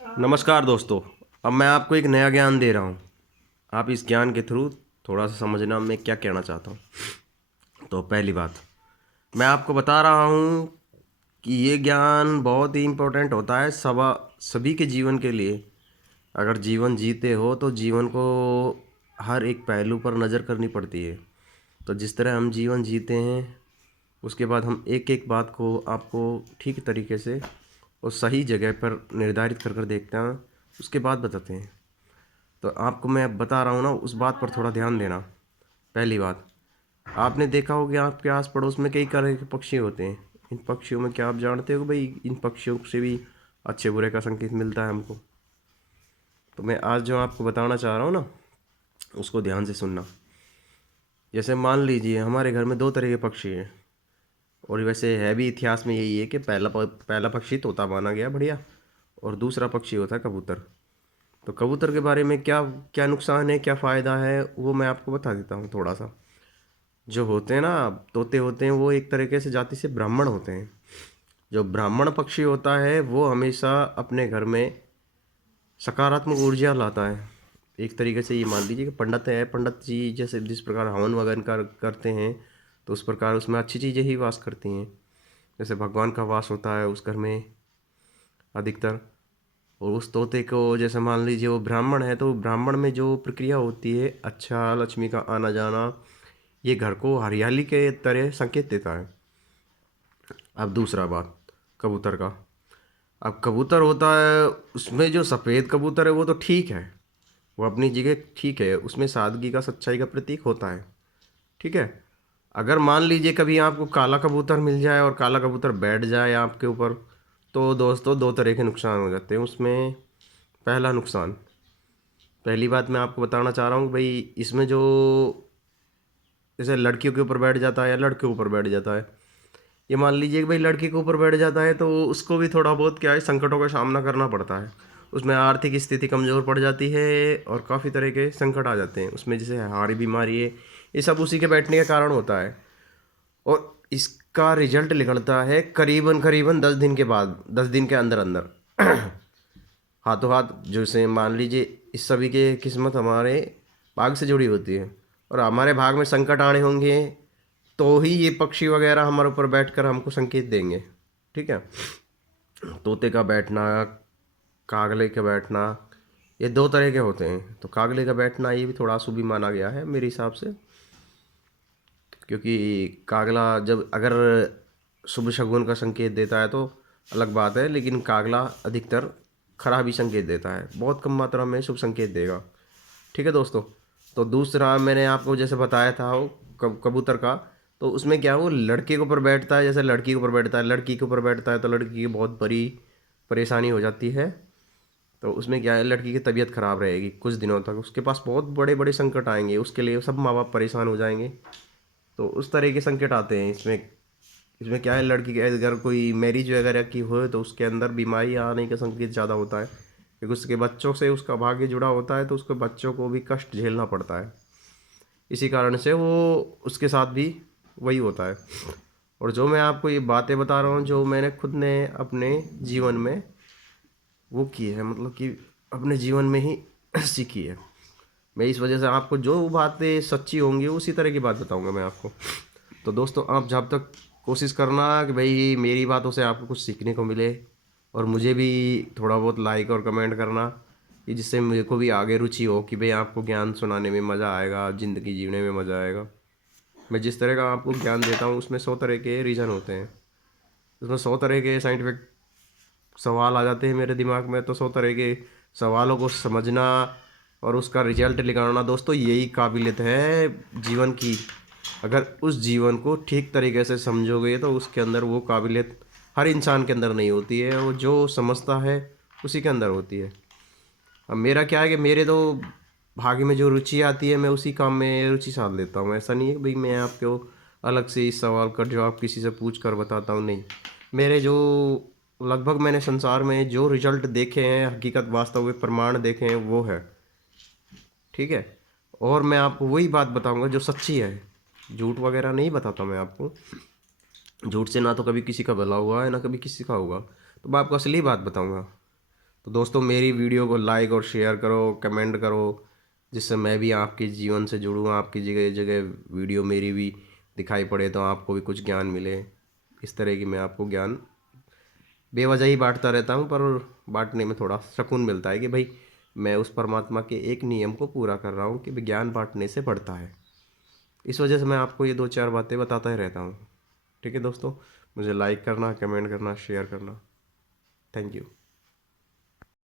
नमस्कार दोस्तों। अब मैं आपको एक नया ज्ञान दे रहा हूँ। आप इस ज्ञान के थ्रू थोड़ा सा समझना मैं क्या कहना चाहता हूँ। तो पहली बात, मैं आपको बता रहा हूँ कि ये ज्ञान बहुत ही इम्पोर्टेंट होता है सभी के जीवन के लिए। अगर जीवन जीते हो तो जीवन को हर एक पहलू पर नज़र करनी पड़ती है। तो जिस तरह हम जीवन जीते हैं उसके बाद हम एक एक बात को आपको ठीक तरीके से और सही जगह पर निर्धारित कर देखते हैं, उसके बाद बताते हैं। तो आपको मैं अब बता रहा हूँ ना, उस बात पर थोड़ा ध्यान देना। पहली बात, आपने देखा होगा कि आपके आस पड़ोस में कई तरह के पक्षी होते हैं। इन पक्षियों में क्या आप जानते हो कि भाई इन पक्षियों से भी अच्छे बुरे का संकेत मिलता है हमको। तो मैं आज जो आपको बताना चाह रहा हूँ ना, उसको ध्यान से सुनना। जैसे मान लीजिए हमारे घर में दो तरह के पक्षी हैं, और वैसे है भी इतिहास में यही है कि पहला पक्षी तोता माना गया बढ़िया, और दूसरा पक्षी होता है कबूतर। तो कबूतर के बारे में क्या क्या नुकसान है क्या फ़ायदा है वो मैं आपको बता देता हूँ थोड़ा सा। जो होते हैं ना तोते होते हैं, वो एक तरीके से जाति से ब्राह्मण होते हैं। जो ब्राह्मण पक्षी होता है वो हमेशा अपने घर में सकारात्मक ऊर्जा लाता है। एक तरीके से ये मान लीजिए कि पंडित है, पंडित जी जैसे जिस प्रकार हवन वगन करते हैं, तो उस प्रकार उसमें अच्छी चीज़ें ही वास करती हैं। जैसे भगवान का वास होता है उस घर में अधिकतर। और उस तोते को जैसे मान लीजिए वो ब्राह्मण है, तो ब्राह्मण में जो प्रक्रिया होती है अच्छा लक्ष्मी का आना जाना, ये घर को हरियाली के तरह संकेत देता है। अब दूसरा बात, कबूतर का। अब कबूतर होता है, उसमें जो सफ़ेद कबूतर है वो तो ठीक है, वो अपनी जगह ठीक है, उसमें सादगी का सच्चाई का प्रतीक होता है। ठीक है। अगर मान लीजिए कभी आपको काला कबूतर मिल जाए और काला कबूतर बैठ जाए आपके ऊपर, तो दोस्तों दो तरह के नुकसान हो जाते हैं उसमें। पहला नुकसान, पहली बात मैं आपको बताना चाह रहा हूँ भाई, इसमें जो जैसे लड़कियों के ऊपर बैठ जाता है या लड़के के ऊपर बैठ जाता है, ये मान लीजिए कि भाई लड़की के ऊपर बैठ जाता है तो उसको भी थोड़ा बहुत क्या है संकटों का सामना करना पड़ता है। उसमें आर्थिक स्थिति कमज़ोर पड़ जाती है और काफ़ी तरह के संकट आ जाते हैं उसमें, जैसे हार्ट बीमारी है, ये सब उसी के बैठने के कारण होता है। और इसका रिजल्ट निकलता है करीबन करीबन 10 दिन के बाद, 10 दिन के अंदर अंदर हाथों हाथ। जैसे मान लीजिए इस सभी के किस्मत हमारे भाग से जुड़ी होती है, और हमारे भाग में संकट आने होंगे तो ही ये पक्षी वगैरह हमारे ऊपर बैठकर हमको संकेत देंगे। ठीक है। तोते का बैठना, कागले का बैठना, ये दो तरह के होते हैं। तो कागले का बैठना ये भी थोड़ा अशुभ ही माना गया है मेरे हिसाब से, क्योंकि कागला जब अगर शुभ शगुन का संकेत देता है तो अलग बात है, लेकिन कागला अधिकतर खराब ही संकेत देता है, बहुत कम मात्रा में शुभ संकेत देगा। ठीक है दोस्तों। तो दूसरा मैंने आपको जैसे बताया था वो कबूतर का, तो उसमें क्या है, वो लड़के के ऊपर बैठता है, जैसे लड़की के ऊपर बैठता है, लड़की के ऊपर बैठता है तो लड़की की बहुत बड़ी परेशानी हो जाती है। तो उसमें क्या है, लड़की की तबीयत खराब रहेगी कुछ दिनों तक, उसके पास बहुत बड़े बड़े संकट आएंगे, उसके लिए सब माँ बाप परेशान हो जाएंगे। तो उस तरह के संकट आते हैं इसमें। इसमें क्या है, लड़की के अगर कोई मैरिज वगैरह की हो तो उसके अंदर बीमारी आने का संकेत ज़्यादा होता है, क्योंकि उसके बच्चों से उसका भाग्य जुड़ा होता है, तो उसके बच्चों को भी कष्ट झेलना पड़ता है। इसी कारण से वो उसके साथ भी वही होता है। और जो मैं आपको ये बातें बता रहा हूँ जो मैंने खुद ने अपने जीवन में वो की है, मतलब कि अपने जीवन में ही सीखी है। मैं इस वजह से आपको जो बातें सच्ची होंगी उसी तरह की बात बताऊंगा मैं आपको। तो दोस्तों आप जब तक कोशिश करना कि भाई मेरी बातों से आपको कुछ सीखने को मिले, और मुझे भी थोड़ा बहुत लाइक और कमेंट करना, कि जिससे मेरे को भी आगे रुचि हो कि भाई आपको ज्ञान सुनाने में मज़ा आएगा, ज़िंदगी जीने में मज़ा आएगा। मैं जिस तरह का आपको ज्ञान देता हूँ उसमें 100 तरह के रीज़न होते हैं, उसमें 100 तरह के साइंटिफिक सवाल आ जाते हैं मेरे दिमाग में, तो 100 तरह के सवालों को समझना और उसका रिजल्ट निकालना दोस्तों यही काबिलियत है जीवन की। अगर उस जीवन को ठीक तरीके से समझोगे तो उसके अंदर वो काबिलियत हर इंसान के अंदर नहीं होती है, वो जो समझता है उसी के अंदर होती है। अब मेरा क्या है कि मेरे तो भाग्य में जो रुचि आती है मैं उसी काम में रुचि साध लेता हूँ। ऐसा नहीं है कि भाई मैं आपको अलग से इस सवाल का जवाब किसी से पूछ कर बताता हूँ, नहीं। मेरे जो लगभग मैंने संसार में जो रिजल्ट देखे हैं, हकीकत वास्तव में प्रमाण देखे हैं वो है। ठीक है। और मैं आपको वही बात बताऊंगा जो सच्ची है, झूठ वगैरह नहीं बताता मैं आपको। झूठ से ना तो कभी किसी का भला हुआ है ना कभी किसी का होगा, तो मैं आपको असली बात बताऊंगा। तो दोस्तों मेरी वीडियो को लाइक और शेयर करो, कमेंट करो, जिससे मैं भी आपके जीवन से जुड़ूँ, आपकी जगह जगह वीडियो मेरी भी दिखाई पड़े तो आपको भी कुछ ज्ञान मिले। इस तरह की मैं आपको ज्ञान बेवजह ही बांटता रहता हूँ, पर बांटने में थोड़ा सुकून मिलता है कि भाई मैं उस परमात्मा के एक नियम को पूरा कर रहा हूँ कि ज्ञान बांटने से बढ़ता है। इस वजह से मैं आपको ये दो चार बातें बताता ही रहता हूँ। ठीक है दोस्तों, मुझे लाइक करना, कमेंट करना, शेयर करना। Thank you.